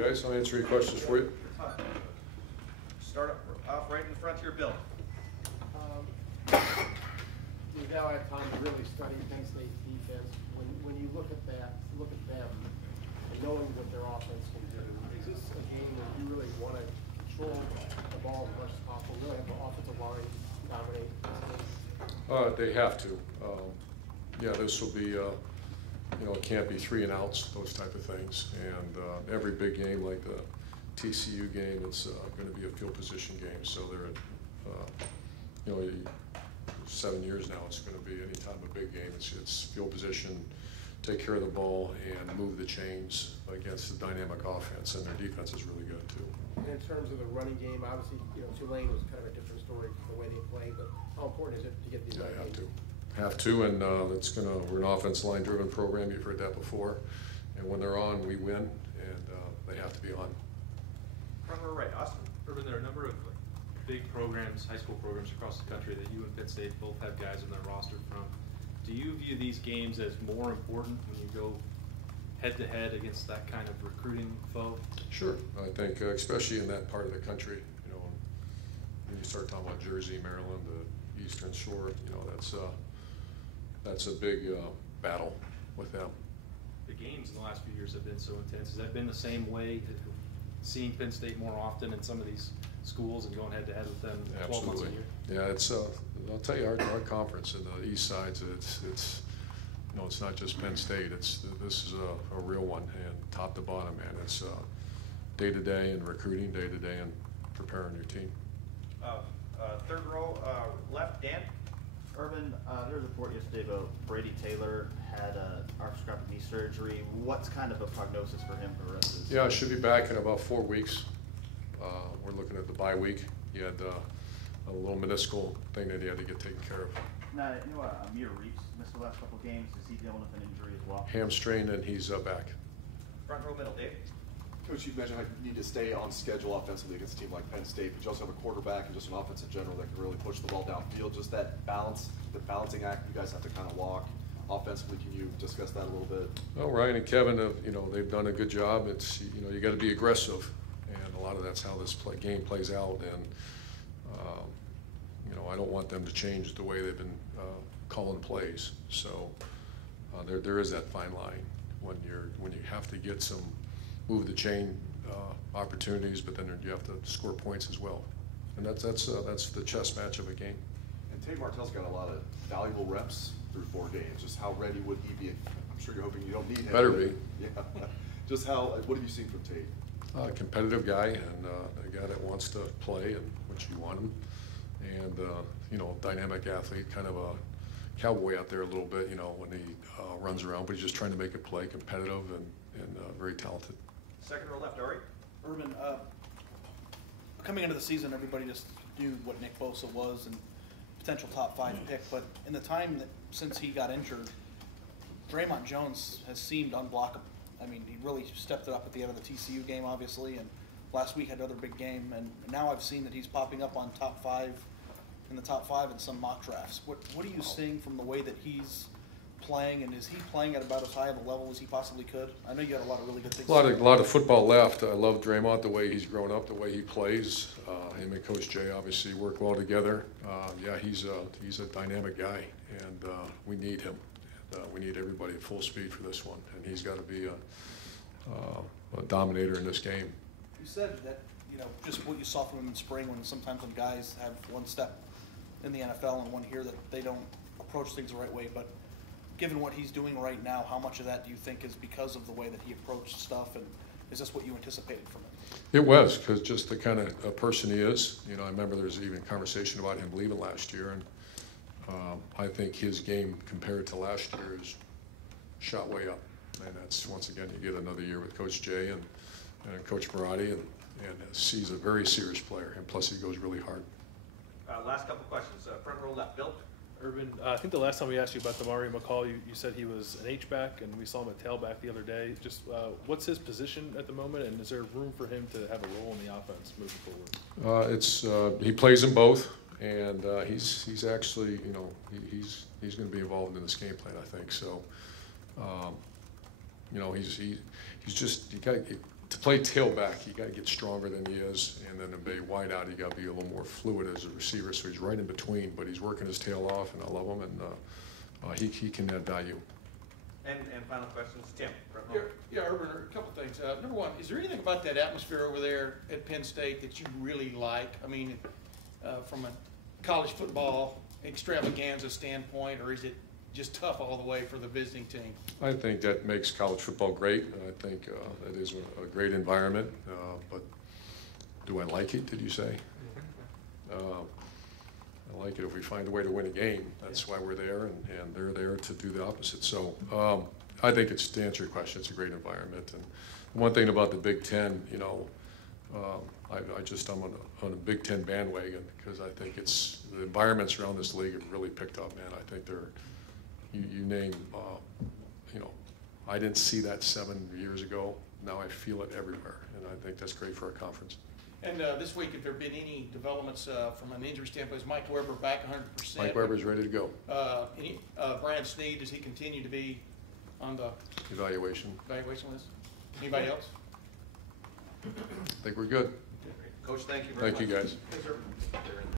guys. I'll answer any questions for you. Start off right in front here, Bill. You've now had time to really study Penn State's defense. When you look at them, and knowing what their offense can do, is this a game where you really want to control the ball as much as possible, really have the offensive line dominate? They have to. Yeah, this will be, it can't be 3 and outs, those type of things. And every big game like the TCU game, it's going to be a field position game. So they're at, 7 years now, it's going to be any time a big game. It's field position, take care of the ball, and move the chains against the dynamic offense. And their defense is really good too. And in terms of the running game, obviously, Tulane was kind of a different story for the way they play. But how important is it to get these? Yeah, have to, and we're an offensive line driven program. You've heard that before. And when they're on, we win, and they have to be on. Front row right, Austin. Urban, there are a number of big programs, high school programs across the country that you and Penn State both have guys on their roster from. Do you view these games as more important when you go head-to-head against that kind of recruiting foe? Sure. I think, especially in that part of the country, when you start talking about Jersey, Maryland, the Eastern Shore, that's a big battle with them. The games in the last few years have been so intense. Has that been the same way, seeing Penn State more often in some of these schools and going head-to-head with them 12 months a year? Yeah, it's. I'll tell you, our conference in the East Side, it's not just Penn State. This is a real one, and top to bottom, man. It's day to day and recruiting, day to day and preparing your team. Third row left, Dan. Urban, there was a report yesterday about Brady Taylor had arthroscopic knee surgery. What's kind of a prognosis for him for the rest of the season? Yeah, I should be back in about 4 weeks. We're looking at the bye week. He had a little meniscal thing that he had to get taken care of. Now, Meyer missed the last couple of games. Is he dealing with an injury as well? Hamstring, and he's back. Front row middle, Dave. Coach, you mentioned how you need to stay on schedule offensively against a team like Penn State, but you also have a quarterback and just an offense in general that can really push the ball downfield. Just that balance, the balancing act you guys have to kind of walk. Offensively, can you discuss that a little bit? Well, Ryan and Kevin have, they've done a good job. It's, you got to be aggressive, and a lot of that's how this game plays out. And I don't want them to change the way they've been calling plays. So there is that fine line when you have to get some move the chain opportunities, but then you have to score points as well. And that's the chess match of a game. And Tate Martell's got a lot of valuable reps through 4 games. Just how ready would he be? I'm sure you're hoping you don't need him. Better be. Yeah. Just what have you seen from Tate? Competitive guy, and a guy that wants to play, and which you want him. And dynamic athlete, kind of a cowboy out there a little bit, when he runs around, but he's just trying to make a play, competitive and very talented. Second row left, Ari. Urban, coming into the season, everybody just knew what Nick Bosa was and potential top 5 pick. But in the time since he got injured, Draymond Jones has seemed unblockable. I mean, he really stepped it up at the end of the TCU game, obviously, and last week had another big game. And now I've seen that he's popping up on in the top 5 in some mock drafts. What are you seeing from the way that he's playing, and is he playing at about as high of a level as he possibly could? I know you had a lot of really good things. A lot of football left. I love Draymond, the way he's grown up, the way he plays. Him and Coach Jay obviously work well together. Yeah, he's a dynamic guy, and we need him. We need everybody at full speed for this one, and he's got to be a dominator in this game. You said that just what you saw from him in spring, when sometimes when guys have one step in the NFL and one here that they don't approach things the right way, but given what he's doing right now, how much of that do you think is because of the way that he approached stuff, and is this what you anticipated from him? It was, because just the kind of person he is. I remember there was even conversation about him leaving last year, and I think his game compared to last year is shot way up. And that's, once again, you get another year with Coach Jay and Coach Marotti, and he's a very serious player, and plus he goes really hard. Last couple questions. Front row left, Bill. Urban, I think the last time we asked you about Damari McCall, you said he was an H-back, and we saw him at tailback the other day. Just what's his position at the moment, and is there room for him to have a role in the offense moving forward? He plays in both, and he's actually, he's going to be involved in this game plan, I think. So, he's just, you got to play tailback, you got to get stronger than he is, and then to be wide out, you got to be a little more fluid as a receiver. So he's right in between, but he's working his tail off, and I love him, and he can add value. And final questions, Tim. Yeah, Urban, a couple things. Number one, is there anything about that atmosphere over there at Penn State that you really like? I mean, from a college football extravaganza standpoint, or is it just tough all the way for the visiting team? I think that makes college football great. I think it is a great environment, but do I like it, did you say? I like it if we find a way to win a game. That's why we're there, and they're there to do the opposite. So I think it's, to answer your question, it's a great environment. And one thing about the Big Ten, you know, I'm on a Big Ten bandwagon because I think it's, the environments around this league have really picked up, man. I think they're, you name, you know, I didn't see that 7 years ago. Now I feel it everywhere, and I think that's great for our conference. And this week, have there been any developments from an injury standpoint? Is Mike Weber back 100%? Mike Weber's ready to go. Brand Sneed, does he continue to be on the Evaluation. list? Anybody else? I think we're good. Coach, thank you very much. Thank you, guys. Yes, sir.